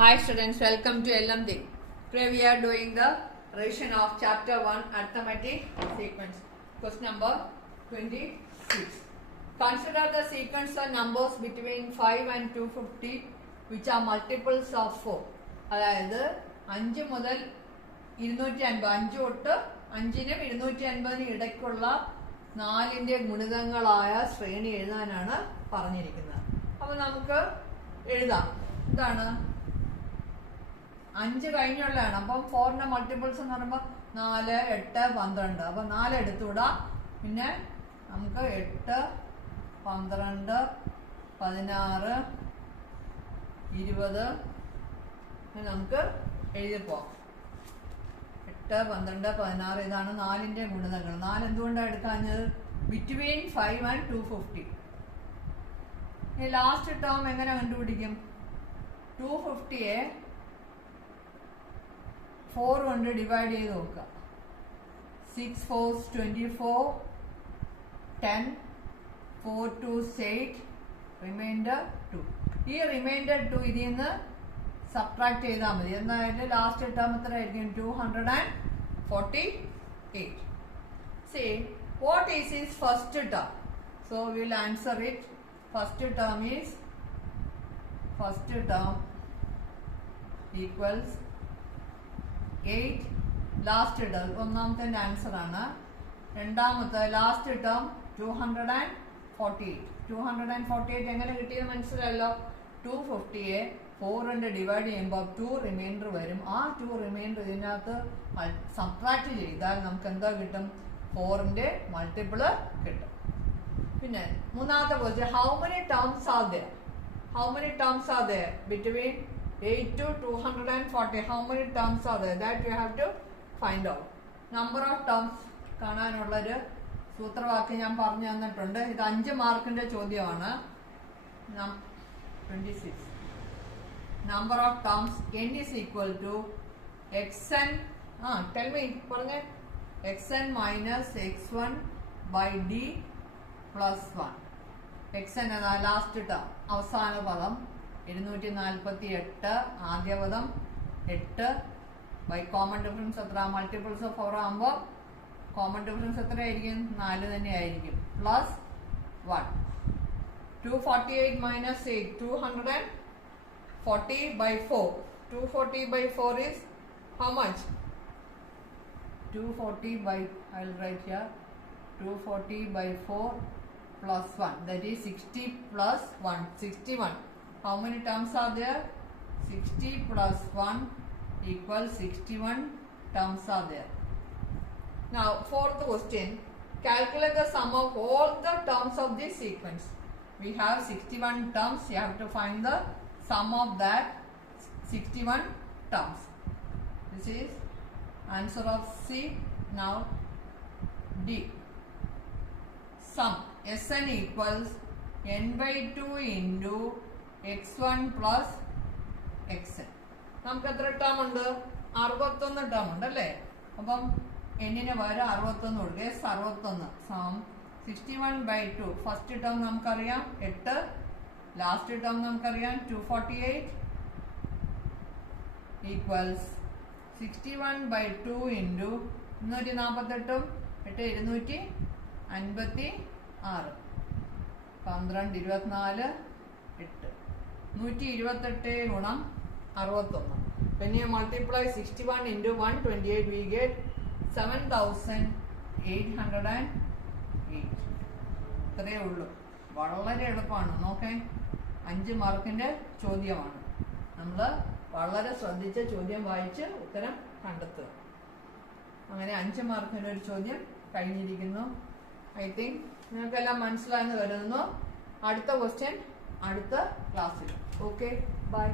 Hi students, welcome to LMD. Today we are doing the revision of chapter 1 arithmetic sequence. Question number 26. Consider the sequence of numbers between 5 and 250 which are multiples of 4. അതായത് 5 മുതൽ 250, 5 തൊട്ട് 5നും 250നും ഇടയ്ക്കുള്ള 4ന്റെ ഗുണിതങ്ങളായ ശ്രേണി എഴുതാനാണ് പറഞ്ഞിരിക്കുന്നത്. അപ്പോൾ നമുക്ക് എഴുതാം. എന്താണ് 5 കഴിഞ്ഞുള്ളതാണ്. അപ്പം 4ന്റെ മൾട്ടിപ്പിൾസ് എന്ന് പറയുമ്പോൾ 4, 8, 12. അപ്പം 4 എടുത്തുവിടാം. പിന്നെ നമുക്ക് 8, 12, 16, 20 നമുക്ക് എഴുതിപ്പോവാം. 8, 12, 16 ഇതാണ് 4ന്റെ ഗുണിതങ്ങൾ. 4 എന്തുകൊണ്ടാണ് എടുക്കാഞ്ഞത്? Between 5 and 250. ഈ ലാസ്റ്റ് ടേം എങ്ങനെ കണ്ടുപിടിക്കും? 250യെ 4 കൊണ്ട് ഡിവൈഡ് ചെയ്ത് നോക്കുക. 6 4s 24, 10, 4 2s 8, റിമൈൻഡർ 2. ഈ റിമൈൻഡർ 2 ഇതിൽ നിന്ന് സബ്ട്രാക്ട് ചെയ്താൽ മതി. എന്നാലും ലാസ്റ്റ് ടേം എത്ര ആയിരിക്കും? 248. See, what is his first term? So we will answer it. First term equals 8. Last term ഒന്നാമത്തെ ആൻസർ ആണ്. രണ്ടാമത്തെ ലാസ്റ്റ് ടേം 248. 248 എങ്ങനെ കിട്ടിയത് മനസ്സിലായല്ലോ. 250യെ 4 കൊണ്ട് ഡിവൈഡ് ചെയ്യുമ്പോൾ 2 റിമൈൻഡർ വരും. ആ 2 റിമൈൻഡർ ഇതിനകത്ത് സബ്ട്രാക്ട് ചെയ്താൽ നമുക്ക് എന്താ കിട്ടും? 4ന്റെ മൾട്ടിപ്പിള് കിട്ടും. പിന്നെ മൂന്നാമത്തെ question, how many terms R there? How many terms R there between 8 to 240? How many terms are there? That you have to find out. Number of terms കാണാനുള്ളൊരു സൂത്രവാക്യം ഞാൻ പറഞ്ഞു തന്നിട്ടുണ്ട്. ഇത് 5 മാർക്കിന്റെ ചോദ്യമാണ്. 26. Number of terms n is equal to xn. Tell me, പറഞ്ഞേ. xn minus x1 by d plus 1. xn എന്ന last term, അവസാന പദം. 248 ആദ്യ പദം 8 ബൈ കോമൺ ഡിഫറൻസ് എത്ര? മൾട്ടിപ്പിൾസ് ഓഫ് 4 ആകുമ്പോൾ കോമൺ ഡിഫറൻസ് എത്ര ആയിരിക്കും? 4 തന്നെ ആയിരിക്കും. Plus 1. 248 minus 8, 240 by 4. 240 by 4 is how much? 240 by, I will write here, 240 by 4 plus 1, that is 60 plus 1, 61. How many terms are there? 60 plus 1 equals 61 terms are there. Now, fourth question. Calculate the sum of all the terms of this sequence. We have 61 terms. You have to find the sum of that 61 terms. This is answer of C. Now, D. Sum. Sn equals n by 2 into x1 plus xn. നമുക്ക് എത്ര term ഉണ്ട്? 61 term ഉണ്ട് അല്ലേ? അപ്പം എന്നിന് പകരം 61 കൊടുക്കുക. 61 some 61 by 2. First term നമുക്കറിയാം 8, ലാസ്റ്റ് ടേം നമുക്കറിയാം 248 ഈക്വൽസ് 61 by 2 ഇൻറ്റു 248ഉം 8 256, 12, 24, 8, 128 ഗുണം 61. When you multiply 61 into 128, we get 7808. ഇത്രയേ ഉള്ളൂ. വളരെ എളുപ്പമാണ്. നോക്കേ, 5 മാർക്കിന്റെ ചോദ്യമാണ്. നമ്മൾ വളരെ ശ്രദ്ധിച്ച ചോദ്യം വായിച്ച് ഉത്തരം കണ്ടെത്തുക. അങ്ങനെ 5 മാർക്കിന്റെ ഒരു ചോദ്യം കഴിഞ്ഞിരിക്കുന്നു. ഐ തിങ്ക് നിങ്ങൾക്കെല്ലാം മനസ്സിലായെന്ന് കരുതുന്നു. അടുത്ത ക്വസ്റ്റ്യൻ അടുത്ത ക്ലാസ്സിൽ. Okay, by.